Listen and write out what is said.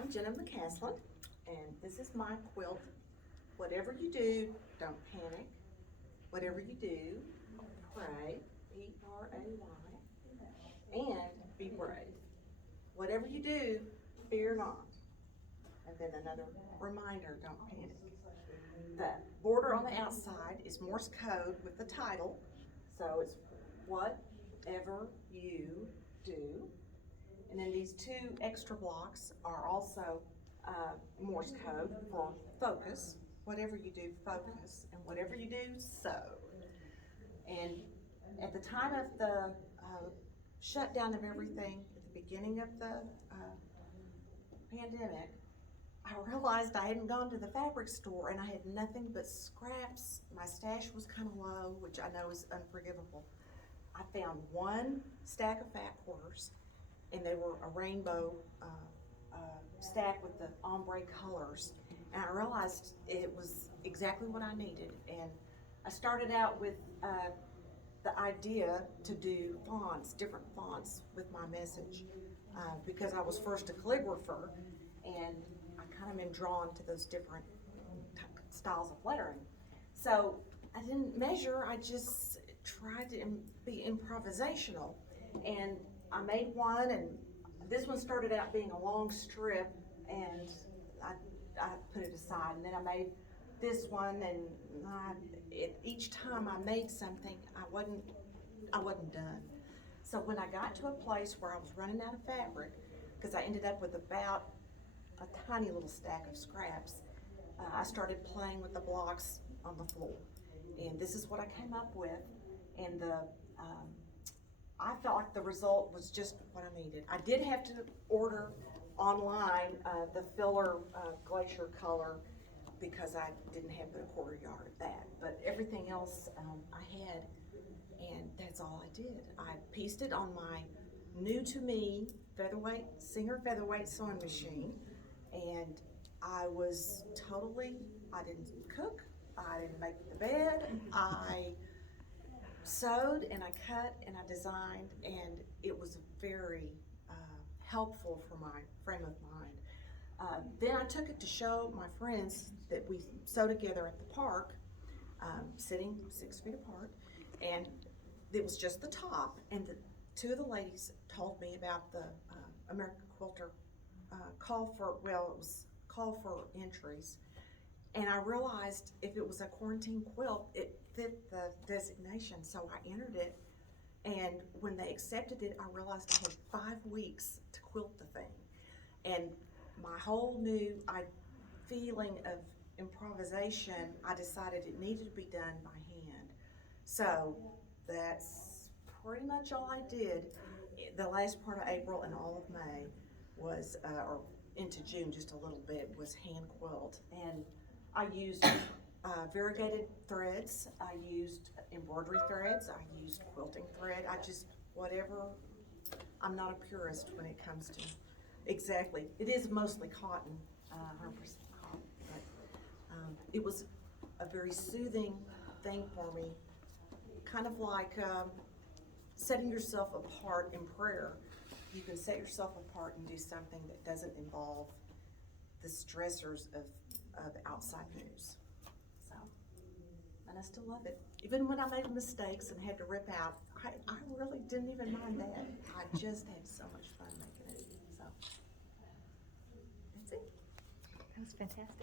I'm Gina McCasland, and this is my quilt. Whatever you do, don't panic. Whatever you do, pray, P-R-A-Y, and be brave. Whatever you do, fear not. And then another reminder, don't panic. The border on the outside is Morse code with the title, so it's whatever you do. And then these two extra blocks are also Morse code for focus. Whatever you do, focus, and whatever you do, sew. And at the time of the shutdown of everything, at the beginning of the pandemic, I realized I hadn't gone to the fabric store and I had nothing but scraps. My stash was kind of low, which I know is unforgivable. I found one stack of fat quarters, and they were a rainbow stack with the ombre colors. And I realized it was exactly what I needed. And I started out with the idea to do fonts, different fonts with my message, because I was first a calligrapher, and I kind of been drawn to those different styles of lettering. So I didn't measure, I just tried to be improvisational. And I made one, and this one started out being a long strip, and I put it aside. And then I made this one, and each time I made something, I wasn't done. So when I got to a place where I was running out of fabric, because I ended up with about a tiny little stack of scraps, I started playing with the blocks on the floor. And this is what I came up with. And I felt like the result was just what I needed. I did have to order online the filler glacier color, because I didn't have but a quarter yard of that. But everything else I had, and that's all I did. I pieced it on my new to me Singer featherweight sewing machine, and I didn't cook, I didn't make the bed, I sewed and I cut and I designed, and it was very helpful for my frame of mind. Then I took it to show my friends that we sew together at the park, sitting 6 feet apart, and it was just the top. And two of the ladies told me about the American Quilter call for entries. And I realized if it was a quarantine quilt, it fit the designation, so I entered it. And when they accepted it, I realized I had 5 weeks to quilt the thing. And my whole new feeling of improvisation, I decided it needed to be done by hand. So that's pretty much all I did. The last part of April and all of May was, or into June just a little bit, was hand quilt. And I used variegated threads, I used embroidery threads, I used quilting thread, whatever. I'm not a purist when it comes to exactly. It is mostly cotton, 100% cotton, but it was a very soothing thing for me, kind of like setting yourself apart in prayer. You can set yourself apart and do something that doesn't involve the stressors of outside news. So, and I still love it. Even when I made mistakes and had to rip out, I really didn't even mind that. I just had so much fun making it. So, that's it. That was fantastic.